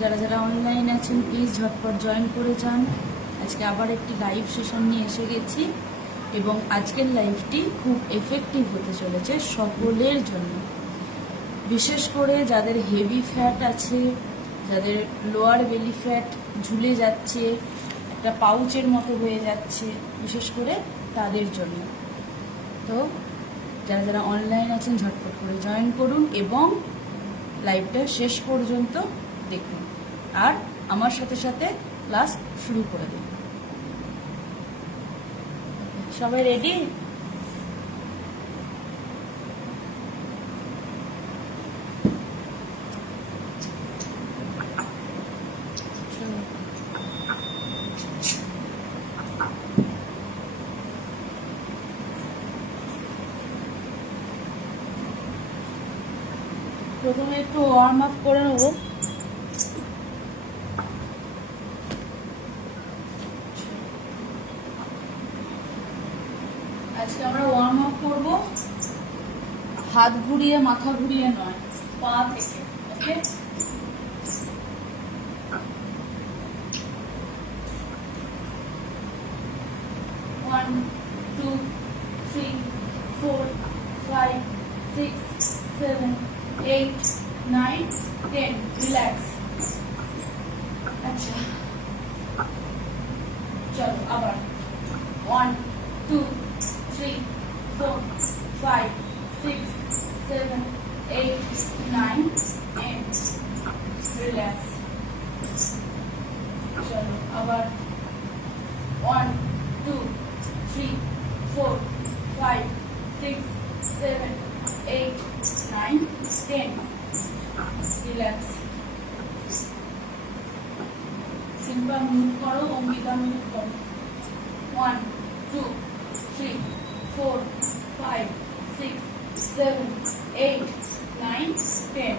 যারা যারা অনলাইন আছেন প্লিজ ঝটপট জয়েন করে যান। আজকে আবার একটি লাইভ সেশন নিয়ে এসে গেছি এবং আজকের লাইভটি খুব এফেক্টিভ হতে চলেছে সকলের জন্য, বিশেষ করে যাদের হেভি ফ্যাট আছে, যাদের লোয়ার বেলি ফ্যাট ঝুলে যাচ্ছে, একটা পাউচের মতো হয়ে যাচ্ছে, বিশেষ করে তাদের জন্য। তো যারা যারা অনলাইন আছেন ঝটপট করে জয়েন করুন এবং লাইভটা শেষ পর্যন্ত দেখুন আর আমার সাথে সাথে ক্লাস শুরু করে দিন। সবাই রেডি? প্রথমে একটু ওয়ার্ম আপ করে নেব। আজকে আমরা ওয়ার্ম আপ করবো হাত ঘুরিয়ে মাথা ঘুরিয়ে নয়, পা থেকে। Okay, one, two, three, four, five, six, seven, 8, 9, 10. Relax. আচ্ছা, চলো আবার 1, 2, 3, 4, 5, 6, 7, 8, 9, 10. রিল্যাক্স। চলো আবার 1, 2, 3, 4, 5, 6, 7, 8, 9, 10. রিল্যাক্স। সিম্পল মিউট করো, অঙ্কিতা মিউট করো। 1, 2, 3, 4, 5, 6, 7, 8, 9, 10.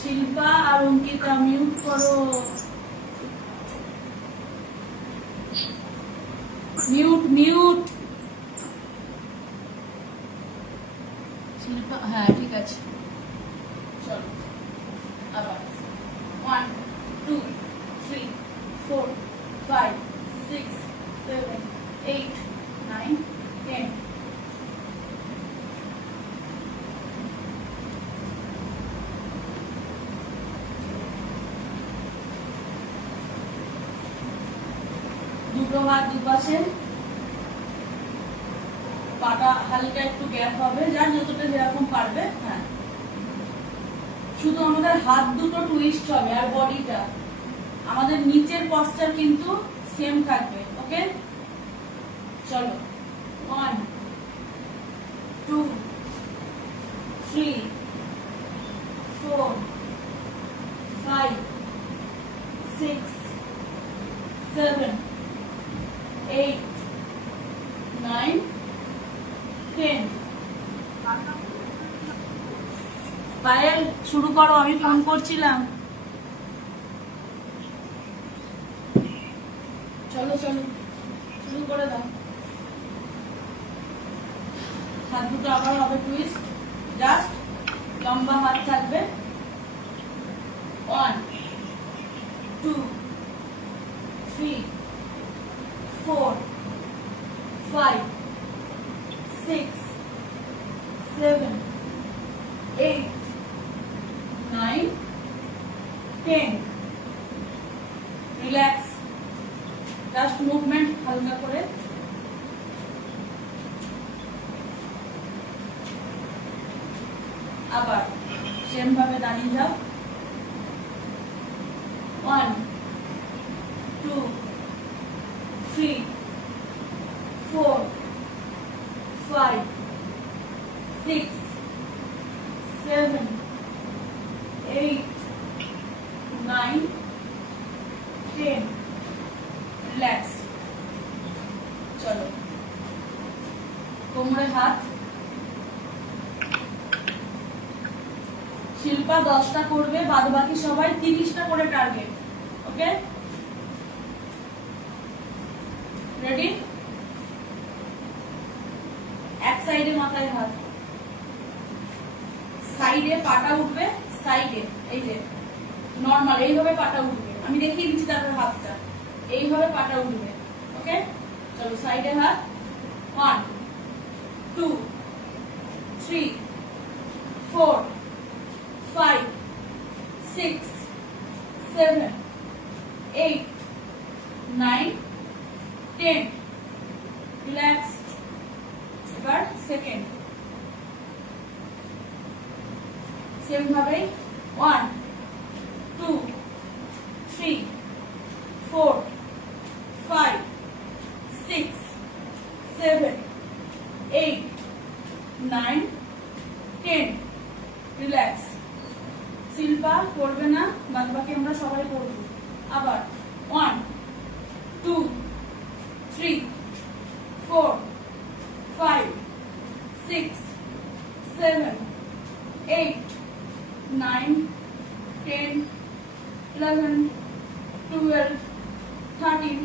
শিল্পা আর অঙ্কিতা মিউট করো। Mute mute. শিল্পা, হ্যাঁ ঠিক আছে। চলো আবার 1, 2, 3, 4, 5, 6, 7, 8, 9, 10. দুটো হাত দুপাশে, পাটা হালকা একটু গ্যাপ হবে, যার যতটা যেরকম পারবে। হ্যাঁ, শুধু আমাদের হাত দুটো টুইস্ট হবে আর বডিটা, আমাদের নিচের পশ্চার কিন্তু সেম থাকবে। ওকে, চলো 1, 2, 3, 4, 5, 6, 7, 8, 9, 10. পায়েল শুরু করো, আমি ফোন করছিলাম। চলো চলো শুরু করে দাও। হাত দুটো আবার হবে টুইস্ট, জাস্ট লম্বা হাত থাকবে। 1, 2, 3, 4, 5, 6, 7, 8, 9, 10. রিল্যাক্স। জাস্ট মুভমেন্ট হালকা করে। আবার সেম ভাবে দাঁড়িয়ে যাও। 1, 2, 3, 4, 5, 6, 7, 8, 9, 10. রিল্যাক্স। চলো কোমরে হাত। শিল্পা 10টা করবে, বাদ বাকি সবাই 30টা করে টার্গেট। ওকে, রেডি? এক সাইডে মাথায় হাত, সাইডে পাটা উঠবে, সাইডে এই যে নর্মাল এইভাবে পাটা উঠবে, আমি দেখিয়ে দিচ্ছি তারপর হাতটা এইভাবে পাটা উঠবে। ওকে, চলো সাইডে হাত। 1 2 3 4 5 6 7 8 9 10। রিল্যাক্স। এবার সেকেন্ড সেম ভাবে 1 2 3 4 5 6 7 8 9 10। রিল্যাক্স। শিল্পা করবে না, বাদ বাকি আমরা সবাই করব। আবার 1 2 3 4 5 6 7 8 9 10 11 12 13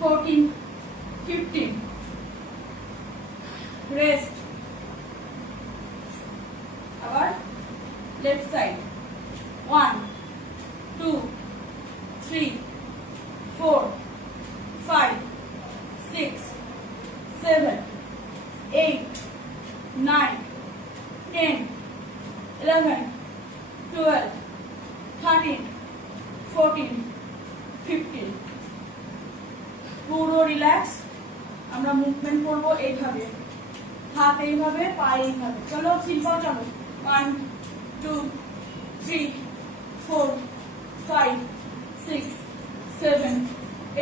14 15। রেস্ট। আবার লেফট সাইড 1 2 3 4 5 6 7 8 9 10 11 12 13 14 15। পুরো রিল্যাক্স। আমরা মুভমেন্ট করব এইভাবে, হাত এইভাবে, পা এইভাবে। চলো শিল্পা চলো। 1 2 3 4 5 6 7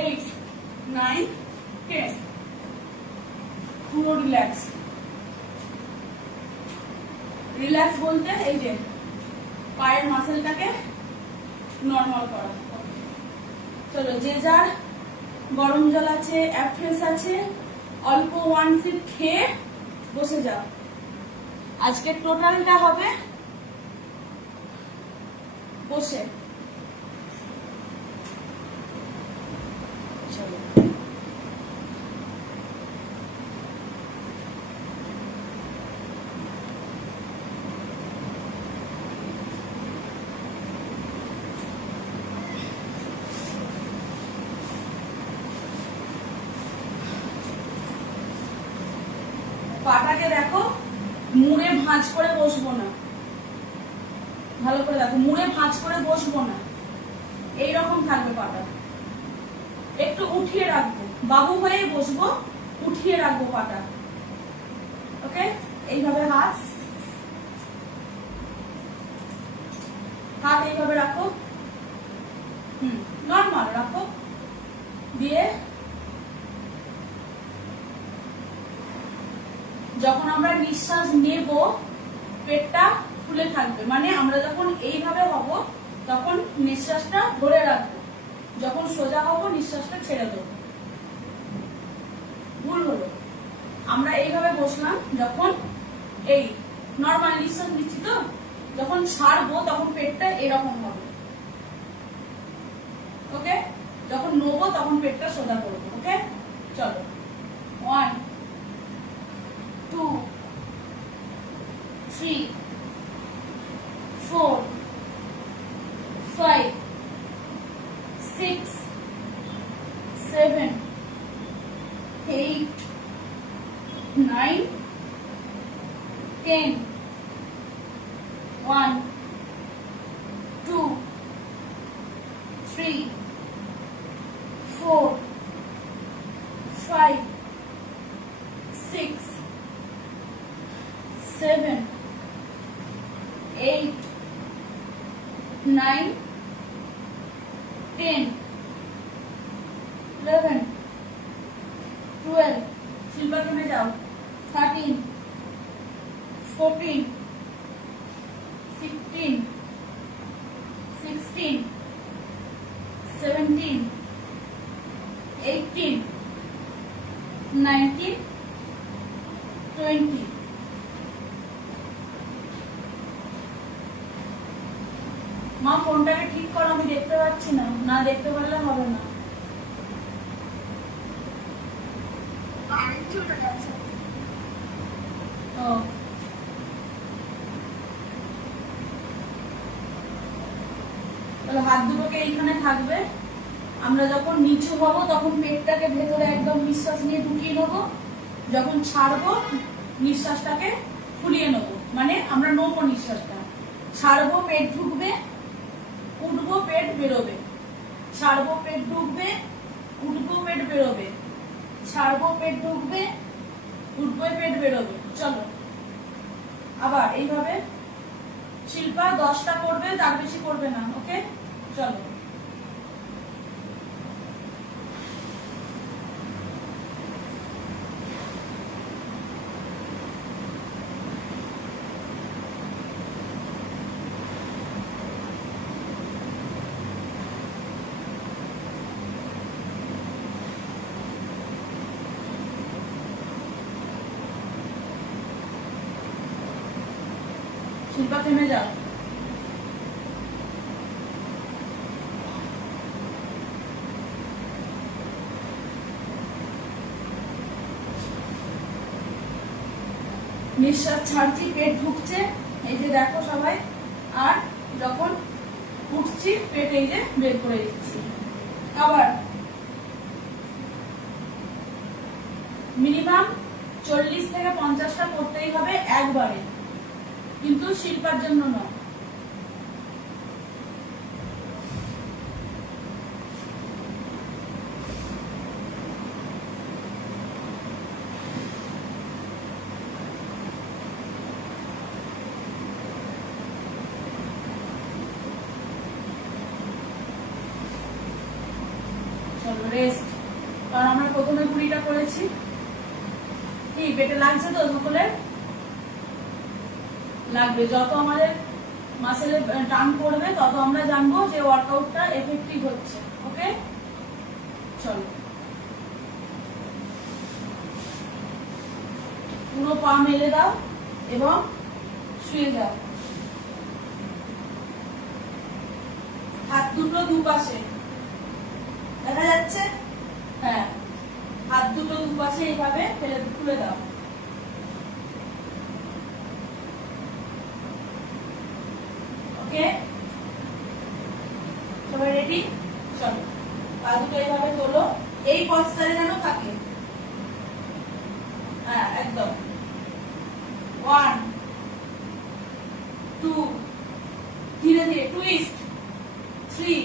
8 9 10। পুরো রিল্যাক্স। রিল্যাক্স বলতে এই যে পায়ের মাসেলটাকে নর্মাল করা। চলো, যে যার গরম জল আছে, অ্যাফ্রেশ আছে, অল্প 1 সিপ খেয়ে বসে যাও। আজকে টোটালটা হবে বসে। চলো, পাটাকে দেখো, মুড়ে ভাঁজ করে বসবো না। ভালো করে দেখো, মুড়ে ভাঁজ করে বসবো না, এইরকম থাকবে পাটা। একটু উঠিয়ে রাখবো, বাবু হয়ে বসবো, উঠিয়ে রাখবো পাটা। ওকে, এইভাবে হাত হাত এইভাবে রাখো। নর্মাল রাখো। দিয়ে যখন আমরা নিঃশ্বাস নেব পেটটা ফুলে থাকবে, মানে আমরা যখন এইভাবে হব তখন নিঃশ্বাসটা ধরে রাখবো, যখন সোজা হব নিঃশ্বাসটা ছেড়ে দেবো। ভুল হলো, আমরা এইভাবে বসলাম, যখন এই নর্মাল নিঃশ্বাস নিচ্ছি তো, যখন ছাড়বো তখন পেটটা এরকম হবে। ওকে, যখন নেবো তখন পেটটা সোজা করবো। ওকে, চলো। 1 2 3 4 5 6 7 8 9 10। 1 2 3 4 5 6 7 8 9 10 11 12। শিল্পা থেমে যাও। 13 14 15 16 17 18 19 20। মা ফোনটাকে ঠিক করো, আমি দেখতে পাচ্ছি না, না দেখতে পারলে হবে না। ও তাহলে হাত দুটোকে এইখানে থাকবে। আমরা যখন নিচু হব তখন পেটটাকে ভেতরে একদম নিঃশ্বাস নিয়ে ঢুকিয়ে নেবো, যখন ছাড়বো নিঃশ্বাসটাকে ফুলিয়ে নেবো, মানে আমরা নেবো নিঃশ্বাসটা, ছাড়বো পেট ঢুকবে, উঠবো পেট বেরোবে, ছাড়বো পেট ঢুকবে, উঠবো পেট বেরোবে, ছাড়বো পেট ঢুকবে, উঠবো পেট বেরোবে। চলো আবার এইভাবে শিল্পা 10টা করবে, তার বেশি করবে না। ওকে, চলো। শিল্পা থেমে যাও। নিঃশ্বাস ছাড়ছি, পেট ঢুকছে, এই যে দেখো সবাই, আর যখন উঠছি পেট এই যে বের করে দিচ্ছি। আবার মিনিমাম 40 থেকে 50টা করতেই হবে একবারে, কিন্তু শিল্পার জন্য নয়। চলো রেস্ট, কারণ আমরা প্রথমে 20টা করেছি। কি পেটে লাগছে তো সকলের? লাগবে। যত আমাদের মাসেলে টান পড়বে তত আমরা জানবো যে ওয়ার্কআউটটা এফেক্টিভ হচ্ছে। ওকে, চলো পুরো পা মেলে দাও এবং শুয়ে যাও। হাত দুটো দুপাশে, দেখা যাচ্ছে? হ্যাঁ, হাত দুটো দুপাশে এইভাবে ফেলে খুলে দাও। ওকে, সবাই রেডি? চলো পা দুটো এইভাবে তোলো, এই পশ্চারে যেন থাকে। হ্যাঁ একদম। 1 2, ধীরে ধীরে টুইস্ট, 3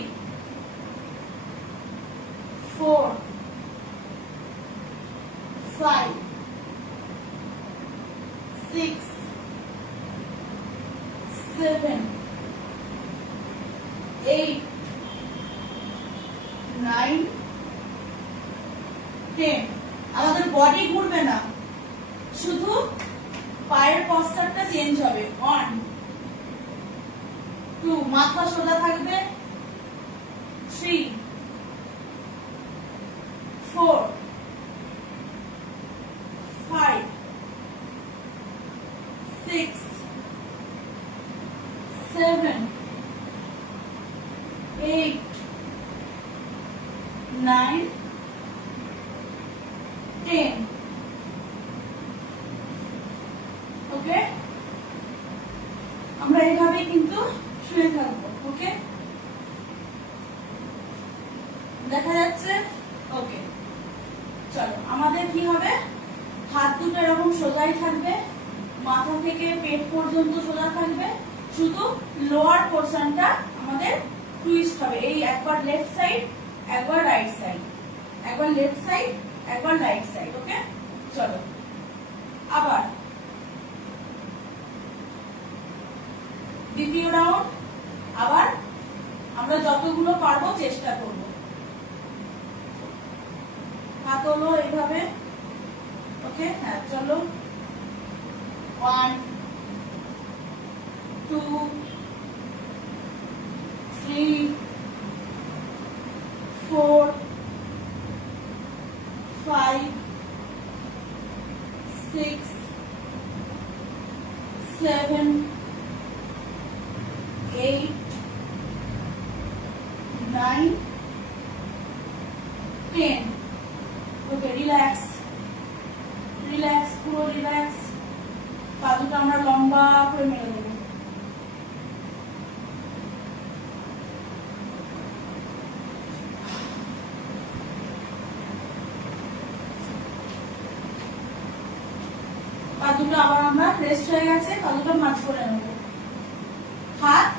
4 5 6 7 8 9 10। আমাদের বডি ঘুরবে না, শুধু পায়ের পশ্চারটা চেঞ্জ হবে। 1 2, মাথা সোজা থাকবে। 3 4 5 6 7 8 9 10। ওকে, আমরা এইভাবেই কিন্তু শুয়ে থাকবো। ওকে, দেখা যাচ্ছে? ওকে, চলো আমাদের কি হবে, হাত দুটো এরকম সোজাই থাকবে, মাথা থেকে পেট পর্যন্ত সোজা থাকবে, শুধু লোয়ার পোর্শনটা আমাদের টুইস্ট হবে। এই একবার লেফট সাইড, একবার রাইট সাইড, একবার লেফট সাইড, একবার রাইট সাইড। ওকে, চলো আবার দ্বিতীয় রাউন্ড। আবার আমরা যতগুলো পারবো চেষ্টা করব। হাত হলো এইভাবে। ওকে, হ্যাঁ চলো। 1 2 3 4 5 6 7 8 9 10। ওকে, রিল্যাক্স রিল্যাক্স, পুরো রিল্যাক্স। পা দুটো আমরা লম্বা করে মেলে দেবো। দুটো আবার আমরা রেস্ট হয়ে গেছে, পা দুটো মাছ করে নেবো। হাত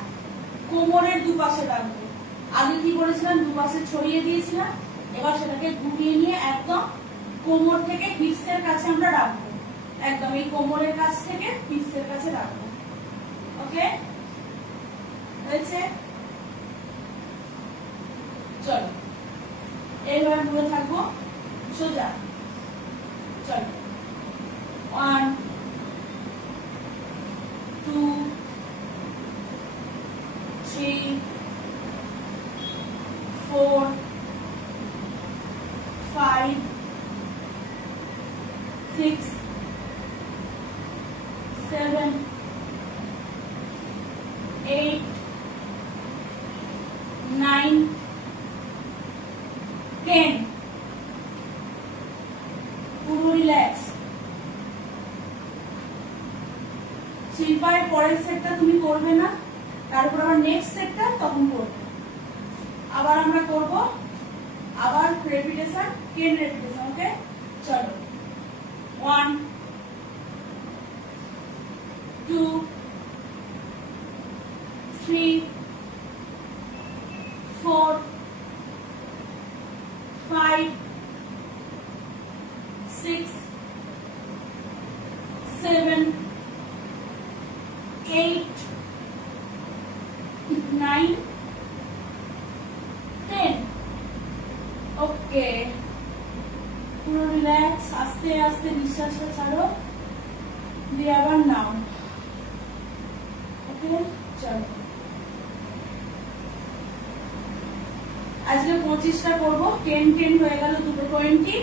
কোমরের দুপাশে রাখবো। আগে কি করেছিলাম, দুপাশে ছড়িয়ে দিয়েছিলাম, এবার সেটাকে ঘুরিয়ে নিয়ে একদম কোমর থেকে হিপসের কাছে আমরা রাখবো। একদম এই কোমরের কাছ থেকে হিপসের কাছে রাখবো। ওকে, হয়েছে? চলো এইভাবে ঘুরে থাকবো সোজা। চলো 1 2 3 4 5 6 7 8 9 10 পুরো রিল্যাক্স। শিল্পার পরের সেটটা তুমি করবে না, তারপর আবার নেক্সট সেটটা তখন করবে। আবার আমরা করব, আবার রেপিটেশন, 10 রেপিটেশন। ওকে, চলো 1 2 3 4 5 6 7 8 9 10। ওকে, পুরো রিল্যাক্স। আস্তে আস্তে নিঃশ্বাসটা ছাড়ো, দিয়ে আবার নাও। ওকে, চলো আজকে 25টা করবো। 10 10 হয়ে গেল, দুটো 20,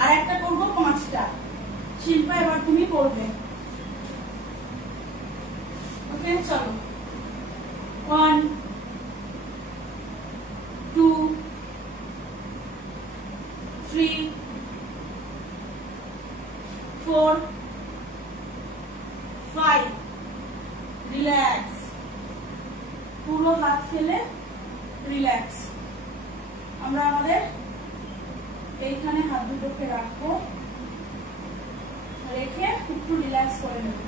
আর একটা করবো 5টা। শিল্পা এবার তুমি করবে। ওকে, চলো 1 2 3 4 5। রিল্যাক্স, পুরো হাত ফেলে রিল্যাক্স। আমরা আমাদের এইখানে হাত দুটোকে রাখবো, রেখে একটু রিল্যাক্স করে নেব।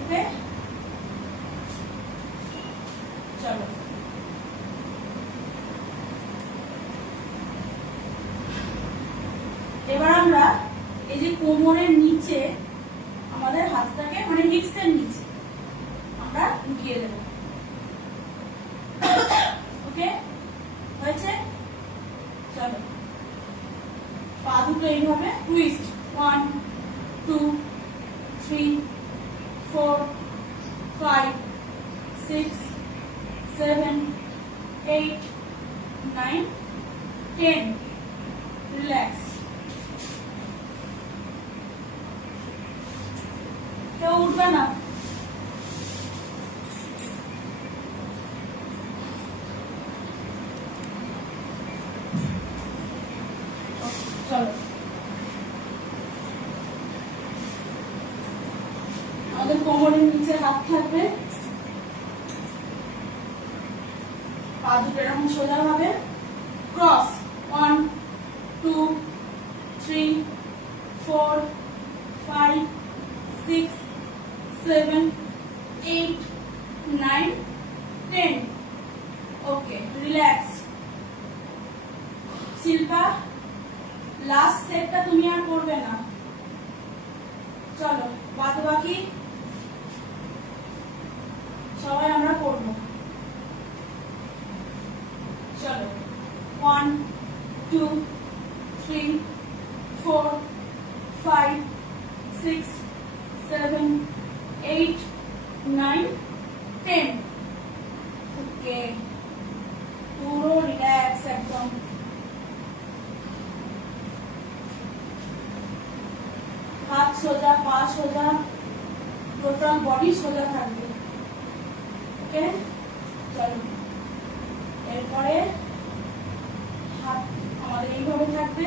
ওকে, চলো এবার আমরা এই যে কোমরের নিচে আমাদের হাতটাকে, মানে হিপসের নিচে আমরা ঢুকিয়ে দেব। ওকে, হয়েছে? চলো পা দুটো এইভাবে টুইস্ট। 1 2 3 4 5 6 7 8 9 10। রিল্যাক্স। কেউ উঠবে না। চলো আমাদের কোমরের নিচে হাত থাকবে, পা দুটো এরকম সোজা ভাবে ক্রস। 1 2 3 4 5 6 7 8 9 10। ওকে, রিল্যাক্স। শিল্পা লাস্ট সেটটা তুমি আর করবে না। চলো বাদ বাকি সবাই আমরা করব। চলো 1 2 3 4 5 6 7 8 9 10। ওকে, পুরো রিল্যাক্স একদম। হাত সোজা, পা সোজা, টোটাল বডি সোজা থাকবে। ওকে, চলো এরপরে হাত আমাদের এইভাবে থাকবে,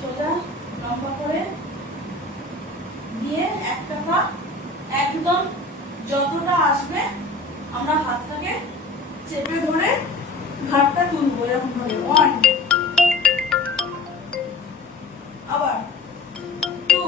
সোজা লম্বা করে দিয়ে একটা পা একদম যতটা আসবে আমরা হাতটাকে চেপে ধরে ঘাটটা তুলবো এরকম ভাবে। 1 আবার 2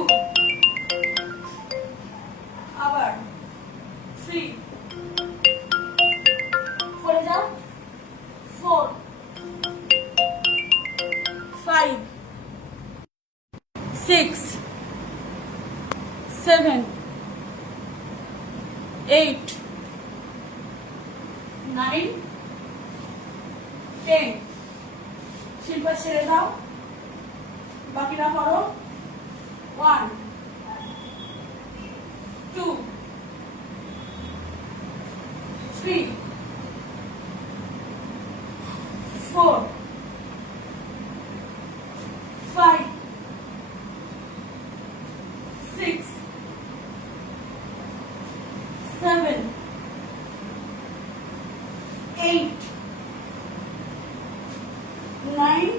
6 7 8 9 10 শিল্পা ছেড়ে দাও বাকিটা করো 1 2 3 4 5 6 7 8 9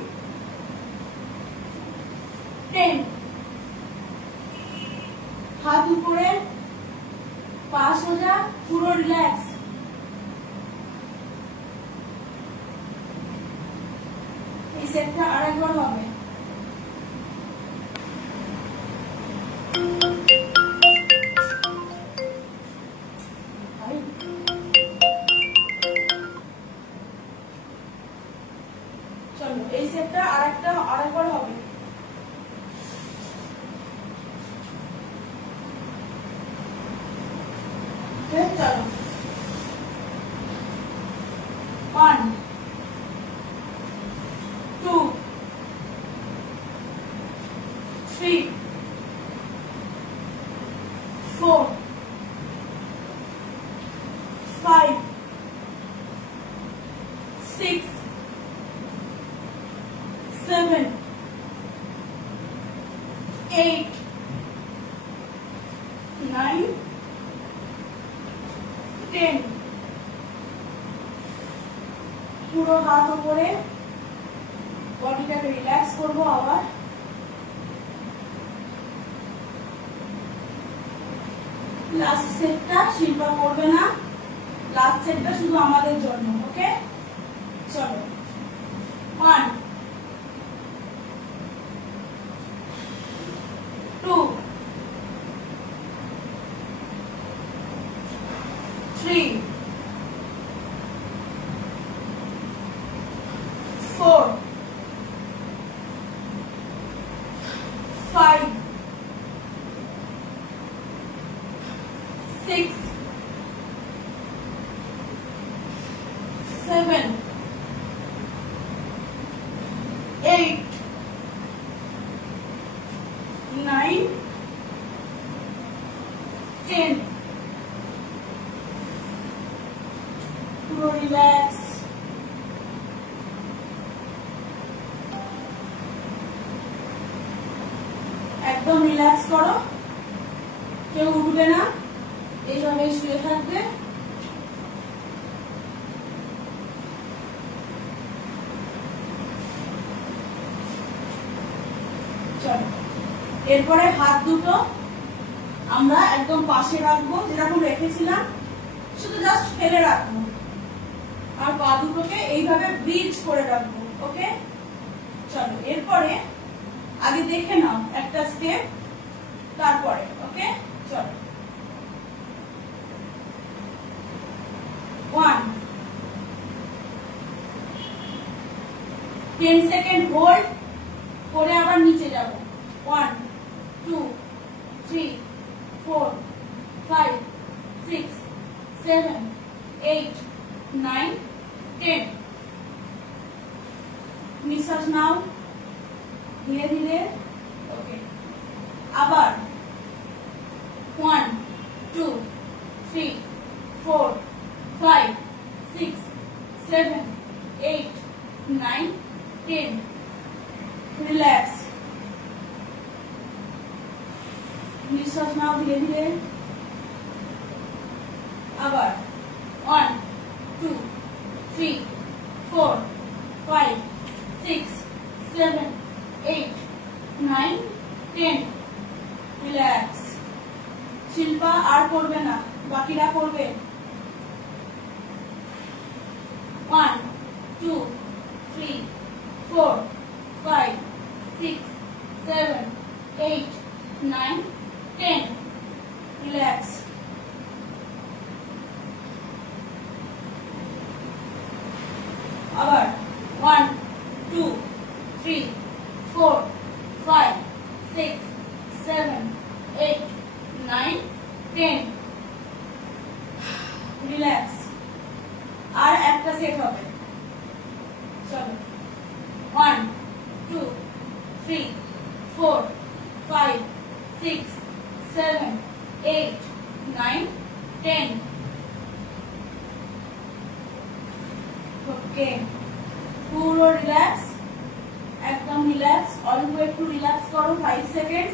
10 হাত উপরে পা সোজা পুরো রিল্যাক্স এই সেটটা আরেকবার হবে চলো এই সেটটা আরেকবার হবে চলো 1 2 3 4 5 6 7 8 9 10 পুরো হাত উপরে বডিটাকে রিল্যাক্স করবো আবার লাস্ট সেটটা শিল্পা করবে না লাস্ট সেটটা শুধু আমাদের জন্য ওকে চলো 1 2 3 4 5 6 7 8 9 10 পুরো রিল্যাক্স একদম রিল্যাক্স করো কেউ উঠবে না এইভাবে শুয়ে থাকবে চলো এরপরে হাত দুটো আমরা একদম পাশে রাখবো যেরকম রেখেছিলাম শুধু জাস্ট ফেলে রাখবো আর পা দুটোকে এইভাবে ব্রিজ করে রাখবো ওকে চলো এরপরে আগে দেখে নাও একটা স্টেপ তারপরে ওকে চলো 1 10 সেকেন্ড হোল্ড করে আবার নিচে যাব 1 2 3 4 5 6 7 8 9 10 নিঃশ্বাস নাও ধীরে ধীরে ওকে আবার 1 2 3 4 5 6 7 8 9 10 রিল্যাক্স নিঃশ্বাস নাও ধীরে ধীরে আবার 1 2 3 4 5 6 7 8 9 10 রিল্যাক্স শিল্পা আর করবে না বাকিরা করবে 1 2 3 4 5 6 7 8 9 10 রিল্যাক্স আবার 1 2 3 4 5 6 সেট হবে। চলো 1 2 3 4 5 6 7 8 9 10। ওকে, পুরো রিল্যাক্স, একদম রিল্যাক্স। অল্প একটু রিল্যাক্স করো 5 সেকেন্ড।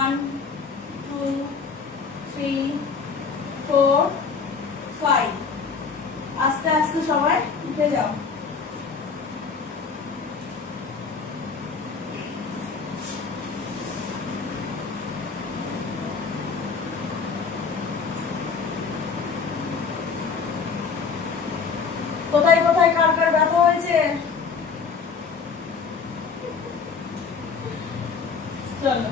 1 2 3 4 5। আস্তে আস্তে সবাই উঠে যাও। কোথায় কোথায় কার কার ব্যথা হয়েছে? চলো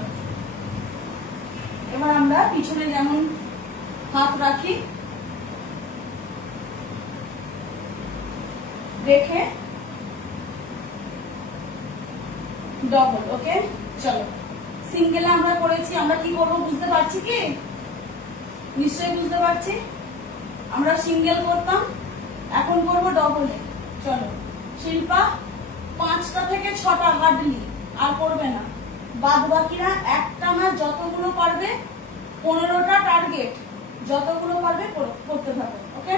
এবার আমরা পিছনে যেমন হাত রাখি রেখে ডবল। ওকে, চলো সিঙ্গেলে আমরা করেছি, আমরা কি করবো বুঝতে পারছি কি? নিশ্চয়ই বুঝতে পারছি। আমরা সিঙ্গেল করতাম, এখন করবো ডবলে। চলো শিল্পা 5টা থেকে 6টা হার্ডলি, আর করবে না। বাদ বাকিরা একটা না যতগুলো পারবে, 15টা টার্গেট, যতগুলো পারবে করতে থাকো। ওকে,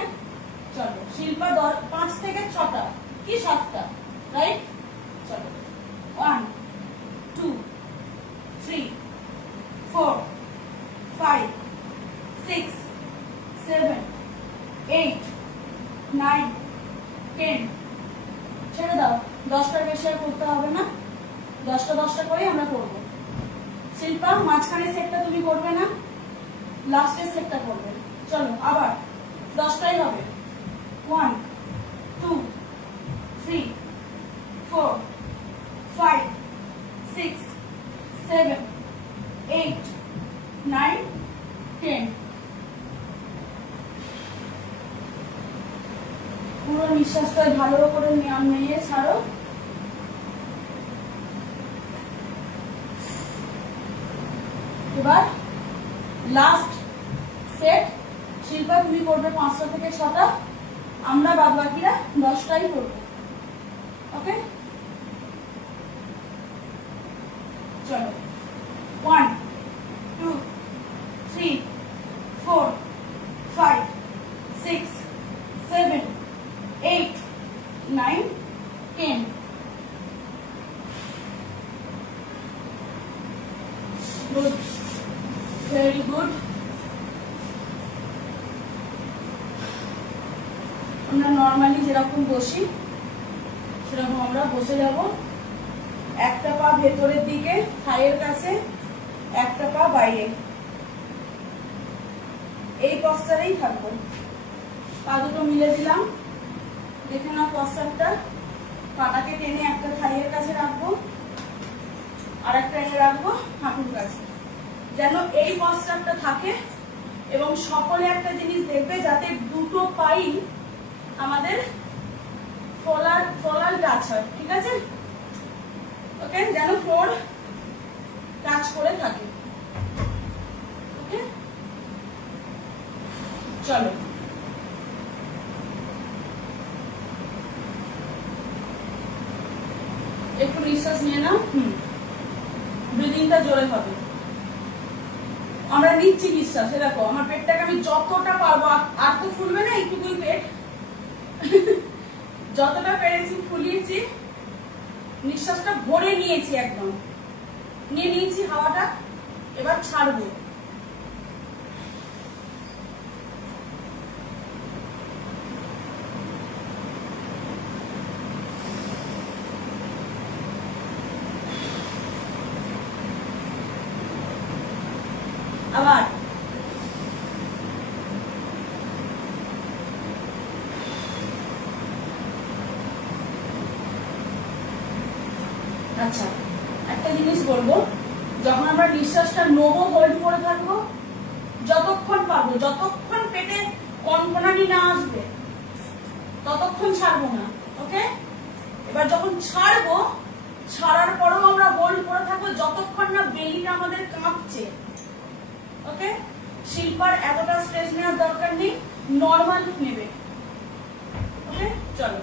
চলো শিল্পা 5 থেকে 6টা কি 7টা, রাইট? চলো 1 2 3 4 5 6 7 8 9 10। ছেড়ে দাও, 10টার বেশি আর করতে হবে না। 10টা করে আমরা করবো। শিল্পা মাঝখানে সেটটা তুমি করবে না, লাস্টের সেটটা করবে। চলো আবার 10টাই হবে। 1 2 3 4 5 6 7 8 9 10। পুরো নিঃশ্বাসটা ভালো করে নিয়ে ছাড়ো। এবার লাস্ট সেট শিল্পা তুমি করবে 5টা থেকে 6টা, আমরা বাদ বাকিরা 10টাই করবো। ওকে, চলো 1 2 3 4 5 6 7 8 9 10। Good, very good. আমরা নর্মালি যেরকম বসি সেরকম আমরা বসে যাব। একটা পা ভেতরের দিকে থাইয়ের কাছে, একটা পা বাইরে, এই পশ্চারেই থাকবো। পা দুটো মিলে দিলাম, দেখে না পশ্চারটা। পাটাকে টেনে একটা থাইয়ের কাছে রাখবো, আর একটা এনে রাখবো হাঁটুর কাছে, যেন এই পশ্চারটা থাকে। এবং সকলে একটা জিনিস দেখবে, যাতে দুটো পাই আমাদের ফ্লোর টাচ হয়, ঠিক আছে? ওকে, যেন ফ্লোর টাচ করে থাকে। ওকে, চলো একটু নিঃশ্বাস নিয়ে নাও। ব্রিদিংটা জোরে হবে। আমরা নিচ্ছি নিঃশ্বাস, দেখো আমার পেটটাকে আমি যতটা পারবো, আর তো ফুলবে না, এইটুকুই পেট, যতটা পেরেছি ফুলিয়েছি। নিঃশ্বাসটা ভরে নিয়েছি, একদম নিয়ে নিয়েছি হাওয়াটা। এবার ছাড়বো। আবার আচ্ছা, একটা জিনিস বলবো, যখন আমরা নিঃশ্বাসটা নেবো হোল্ড করে থাকবো, যতক্ষণ পারবো, যতক্ষণ পেটে কনকনানি না আসবে ততক্ষণ ছাড়বো না। ওকে, এবার যখন ছাড়বো, ছাড়ার পরেও আমরা হোল্ড করে থাকবো যতক্ষণ না বেলিটা আমাদের কাঁপছে। ওকে, শিল্পার এতটা স্ট্রেস নেওয়ার দরকার নেই, নর্মাল নেবে। ওকে চলো।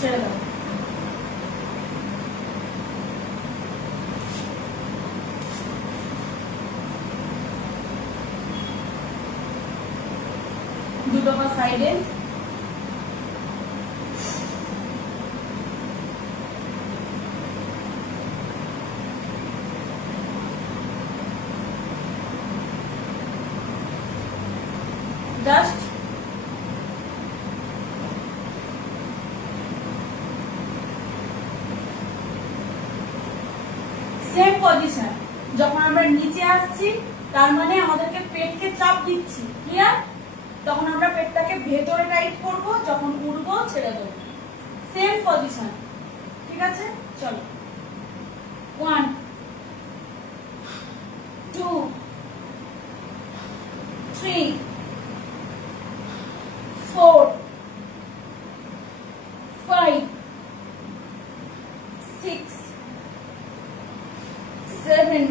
ছেড়ে দাও। দুটো পা সাইডে, জাস্ট সেম পজিশন। যখন আমরা নিচে আসছি তার মানে আমাদেরকে পেটকে চাপ দিচ্ছি, ক্লিয়ার? তখন আমরা পেটটাকে ভেতরে টাইট করব, যখন উঠবো ছেড়ে দেবো। সেম পজিশন, ঠিক আছে? চলো, 1 2 3 4 5 6 7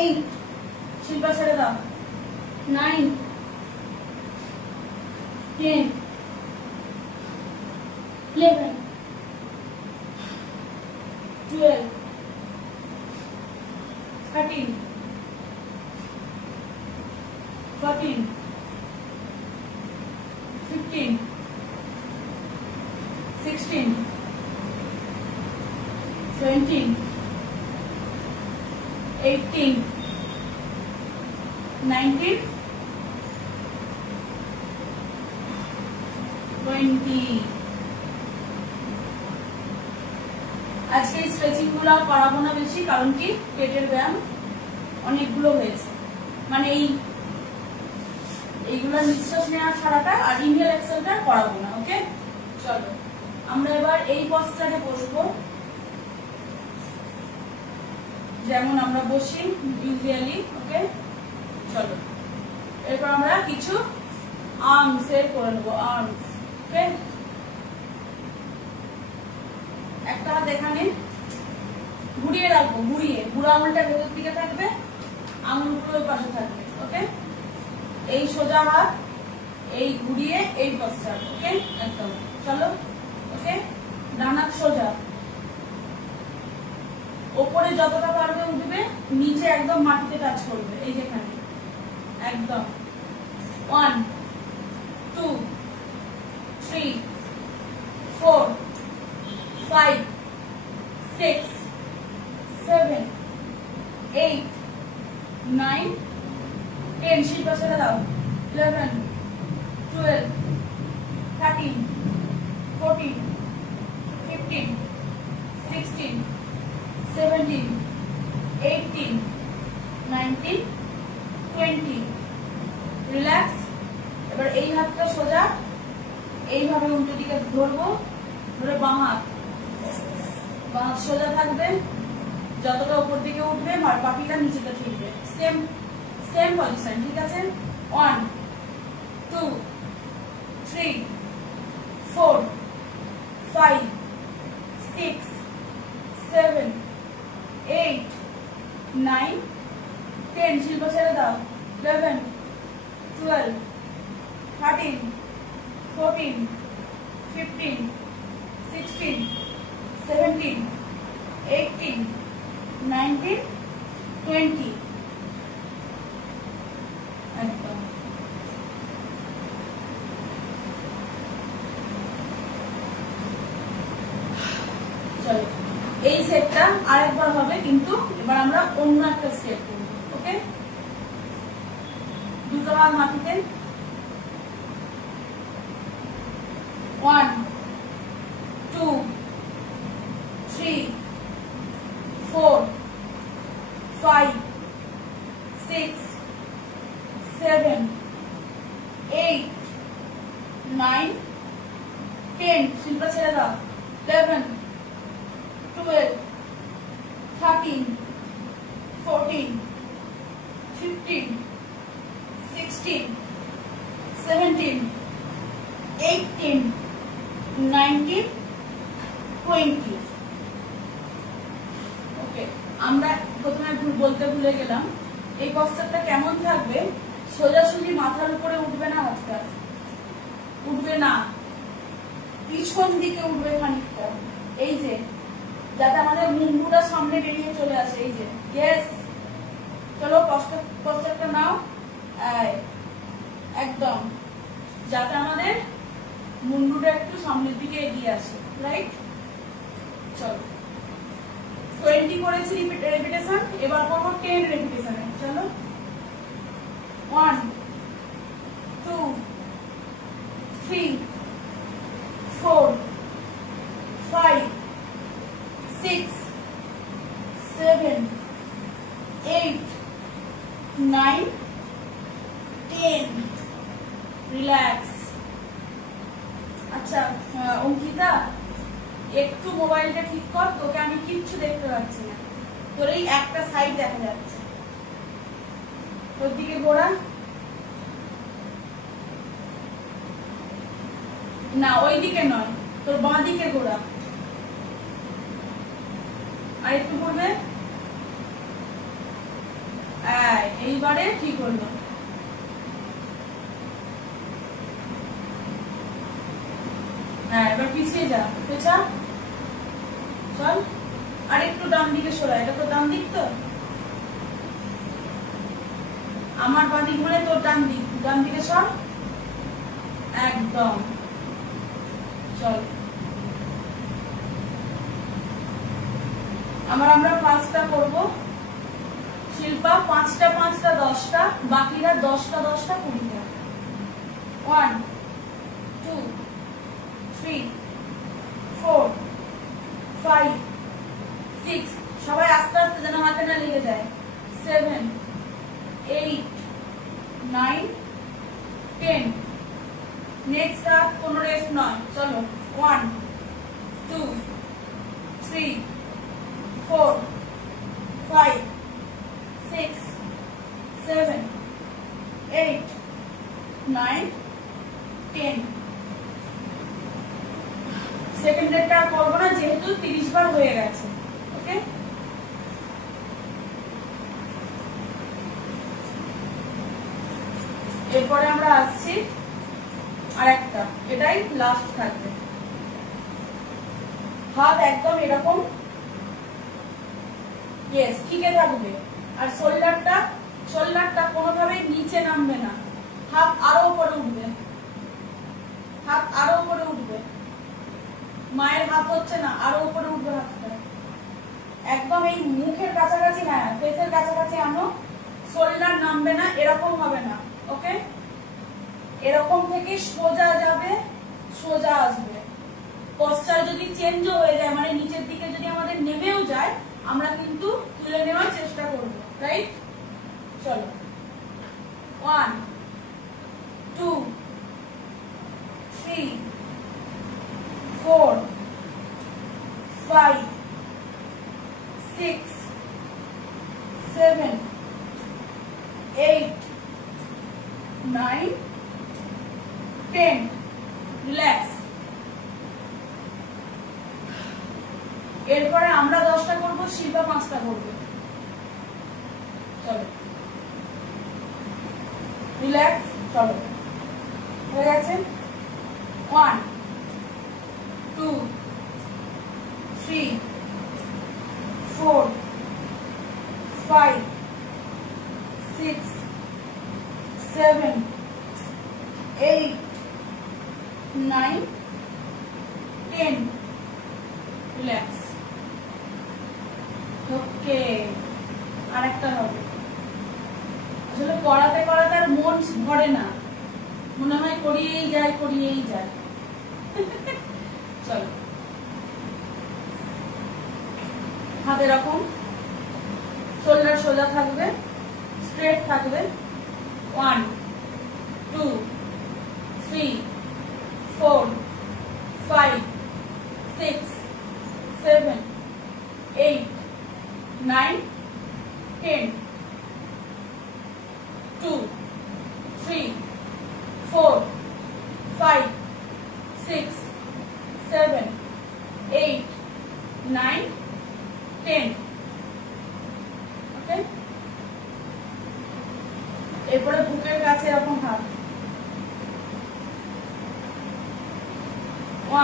8 শিল্পা ছেড়ে দাও, 9 10 11 12 13 14 15 16 17 18 19 20। আজকে স্ট্রেচিং গুলো করাবো না বেশি, কারণ কি পেটের ব্যায়াম অনেকগুলো হয়েছে, মানে এইগুলো নিঃশ্বাস নেওয়া ছাড়াটা আর ইনহেল এক্সেলটা করাবো না। ওকে চলো, আমরা এবার এই পশ্চারে বসবো যেমন আমরা বসি ইউজুয়ালি। ওকে চলো, এরপর আমরা কিছু আর্মস এর করে নেবো, আর্মস। ওকে, একটা হাত এখানে ঘুরিয়ে রাখবো, ঘুরিয়ে বুড়ো আঙুলটা ভেতর দিকে থাকবে, আঙুলগুলো ওই পাশে থাকবে। ওকে, এই সোজা হাত, এই ঘুরিয়ে এই পশ্চাৎ। ওকে একদম, চলো। ওকে, ডান হাত সোজা, ওপরে যতটা পারবে উঠবে, নিচে একদম মাটিতে টাচ করবে, এই যেখানে একদম। 1 2 3 4 5 6 7 8 9 10 শিল্পা ছেড়ে দাও, 11 12 13 14 15 16 17 18 19 20। রিল্যাক্স। এবার এই হাতটা সোজা, এইভাবে উল্টো দিকে ধরবো, ধরে বাঁ হাত সোজা থাকবে, যতটা উপর দিকে উঠবে আর বাকিটা নিচেতে ঠিকবে। সেম সেম পজিশন, ঠিক আছে? 1 2 3 4 5 6 7 8 9 10 শিল্পা ছেড়ে দাও, 11 12 13 14 15 16 17 18 19 20। একদম চলো, এই সেটটা আরেকবার হবে, কিন্তু এবার আমরা অন্য একটা স্টেপ করব। ওকে, দুটো হাত মাটিতে, 1 2 3 4 5 6 7 8 9 10, শিল্পা ছেড়ে দাও, 11 12 13 14 15 16 17 18 19 20। ওকে, আমরা প্রথমে বলতে ভুলে গেলাম, এই পশ্চাৎটা কেমন থাকবে? সোজাসুজি মাথার উপরে উঠবে না, হাতটা উঠবে না, পিছন দিকে উঠবে খানিকটা, এই যে, যাতে আমাদের মুন্ডুটা সামনে বেরিয়ে চলে আসে, এই যে। ইয়েস, চলো পশ্চাৎটা নাও, একদম, যাতে আমাদের মুন্ডুটা একটু সামনের দিকে এগিয়ে আসে, রাইট? চলো, 20 করেছি রেপিটেশন, এবার করবো 10 রেপিটেশনে। চলো, 1 2 3 4 5 6 7 8 9 10। রিল্যাক্স। আচ্ছা অঙ্কিতা, একটু মোবাইলটা ঠিক কর, তোকে আমি কিচ্ছু দেখতে পাচ্ছি না, তোর এই একটা সাইড দেখা যাচ্ছে, তোর দিকে ঘোরা না, ওই দিকে নয়, তোর বাঁ দিকে ঘোরা, আর একটু করবে, এইবারে ঠিক হলো। হ্যাঁ, এবার পিছিয়ে যা, পেছা চল, আর একটু ডান দিকে সরা, এটা তো ডান দিক, তো আমার বাঁ দিক মানে তোর ডান দিক, ডান দিকে সর, একদম। চল, আমরা ফার্স্টটা করব, শিল্পা 5টা 5টা 10টা, বাকিরা 10টা 10টা 20টা। 1 2 3 4 5 6, সবাই আস্তে আস্তে, যেন হাতে না লেগে যায়, 7 8 9 10। নেক্সট আর কোনো রেস্ট নয়। চলো, 1 2 3 4 5 6 7 8 9 10। সেকেন্ডেরটা করবো না, যেহেতু 30 বার হয়ে গেছে। ওকে, এরপরে আমরা আসছি আর একটা, এটাই লাস্ট থাকবে। হাত একদম এরকম, ইয়েস, ঠিকই থাকবে, আর শোল্ডারটা কোনোভাবেই নিচে নামবে না, হাত আরো উপরে উঠবে, হাত আরো উপরে উঠবে, মায়ের হাত হচ্ছে না, আরো উপরে উঠবে হাতটা, একদম এই মুখের কাছাকাছি, হ্যাঁ ফেসের কাছাকাছি আনো, শোল্ডার নামবে না, এরকম হবে না। ওকে, এরকম থেকে সোজা যাবে, সোজা আসবে। পশ্চার যদি চেঞ্জও হয়ে যায়, মানে নিচের দিকে যদি আমাদের নেমেও যায়, আমরা কিন্তু তুলে নেওয়ার চেষ্টা করব, রাইট? চলো, 1 2 3 4 5 6 7 8 9 10। রিল্যাক্স। এরপরে আমরা 10টা করব, শিল্পা 5টা করবে। চলো, রিল্যাক্স। চলো, হয়ে গেছে। 1 2 3 4 5 6 7 8 9 10। রিল্যাক্স। ওকে, আর একটা হবে। আসলে করাতে করাতে আর মন ভরে না, মনে হয় করিয়েই যায় করিয়েই যায়। চলো, হাত এরকম, শোল্ডার সোজা থাকবে, স্ট্রেট থাকবে। 1 2 3 4 5 6 7 8 9 10 2 3 4 5 6 7 8 9 10। ওকে, এরপরে বুকের কাছে এরকম হাত।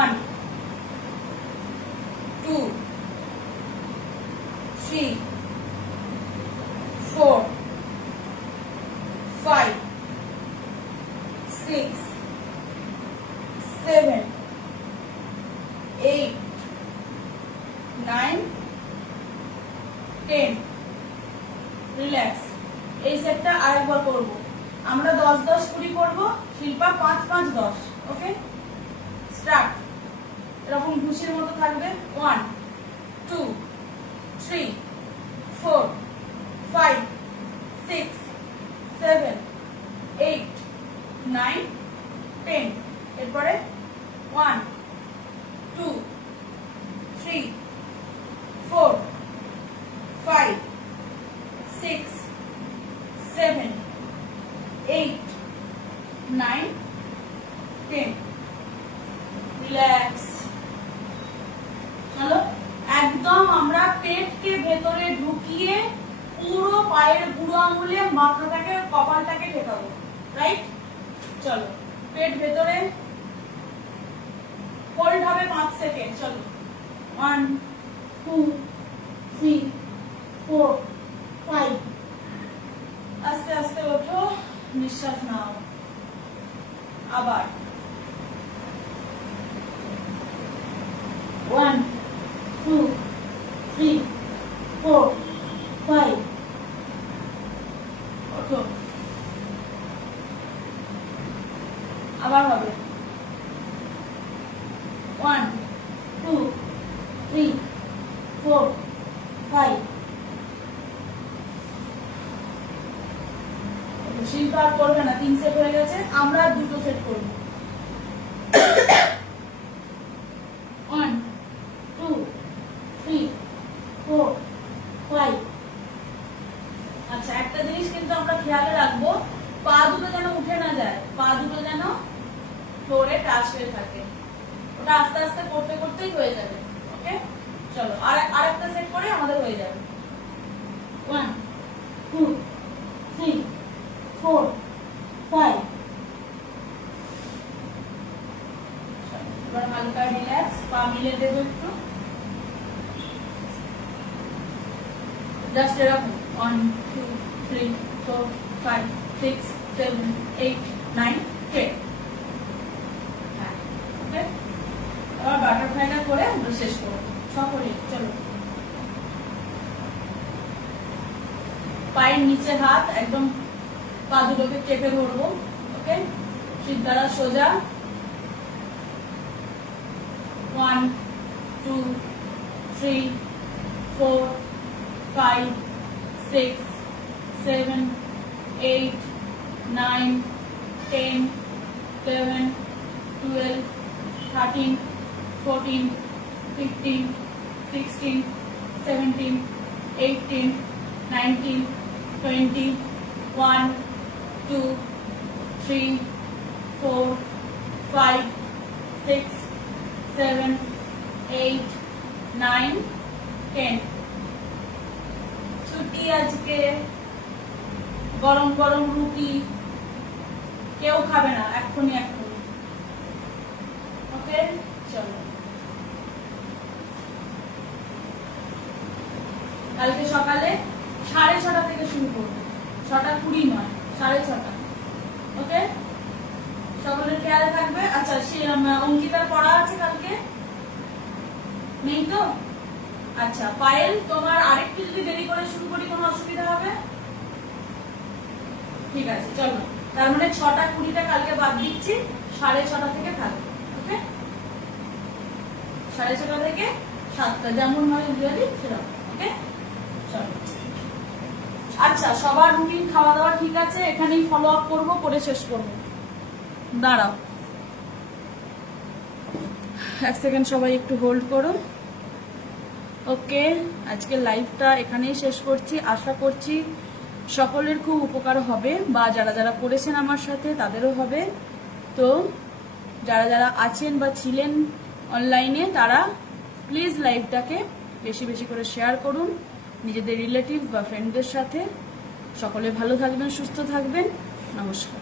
1 2 3 4 5 6 7 8 9 10। রিল্যাক্স। এই সেটটা আরেকবার করব। আমরা 10 10 20 করব, শিল্পা 5 5 10। ওকে, স্টার্ট। এরকম ঘুষির মতো থাকবে। 1 2 3 4 5 6 7 8 9 10। এরপরে 1 2 3 4 5 6 7 8 9 10। রিল্যাক্স। চলো, একদম আমরা পেটকে ভেতরে ঢুকিয়ে পুরো পায়ের বুড়ো আঙুলে মাথাটাকে, কপালটাকে ঠেকাবো। রাইট? চলো, পেট ভেতরে, হোল্ড হবে 5 সেকেন্ড। চলো, 1 2 3 4 5। আস্তে আস্তে ওঠো, নিঃশ্বাস নাও। আবার 1 2 3 4 5। ওঠো, আবার হবে 1 2 3 4 5। শিল্পা আর করবে না, 3 সেট হয়ে গেছে। আমরা 2টো সেট করব। 1 2 3 4 5। আচ্ছা, একটা জিনিস কিন্তু আমরা খেয়ালে রাখবো, পা দুটো যেন উঠে না যায়, পা দুটো যেন ফ্লোরে টাচ হয়ে থাকে। ওটা আস্তে আস্তে করতে করতেই হয়ে যাবে। ওকে, চলো, আরেকটা সেট করে আমাদের হয়ে যাবে। 1 2 3 4 5। এবার হালকা রিল্যাক্স, পা মিলে দেবো একটু। জাস্ট এরকম 1 2 3 4 5 6 7 8 9 10। ওকে, এবার বাটারফ্লাইটা করে আমরা শেষ করব। সকলে চলো, পায়ের নিচে হাত, একদম পা দুটোকে চেপে ধরবো। ওকে, শীত দ্বারা সোজা। 1 2 3 4 5 6 7 8 9 10 11 12 13 14 15 16 17 18 19 20 1 2 3 4 5 6 7 8 9 10। ছুটি আজকে। গরম গরম রুটি কেউ খাবে না, এক্ষুনি। ওকে, চলো, কালকে সকালে 6:30 থেকে শুরু করবো। 6:20 নয়, 6:30। ওকে, সকলের খেয়াল থাকবে। আচ্ছা, অঙ্কিতার পড়া আছে কালকে? নেই তো? আচ্ছা পায়েল, তোমার আরেকটু যদি দেরি করে শুরু করি কোনো অসুবিধা হবে? ঠিক আছে চলো, তার মানে 6টা 20টা কালকে বাদ দিচ্ছি, 6:30 থেকে থাকবে। ওকে, 6:30 থেকে 7টা যেমন হয় ইউজুয়ালি সেরকম। ওকে চলো। আচ্ছা সবার রুটিন খাওয়া দাওয়া ঠিক আছে, এখানেই ফলো আপ করবো, করে শেষ করবো। দাঁড়াও 1 সেকেন্ড, সবাই একটু হোল্ড করো। ওকে, আজকের লাইভটা এখানেই শেষ করছি। আশা করছি সকলের খুব উপকার হবে, বা যারা যারা করেছেন আমার সাথে তাদেরও হবে। তো যারা যারা আছেন বা ছিলেন অনলাইনে তারা প্লিজ লাইভটাকে বেশি বেশি করে শেয়ার করুন নিজেদের রিলেটিভ বা ফ্রেন্ডদের সাথে। সকলে ভালো থাকবেন, সুস্থ থাকবেন। নমস্কার।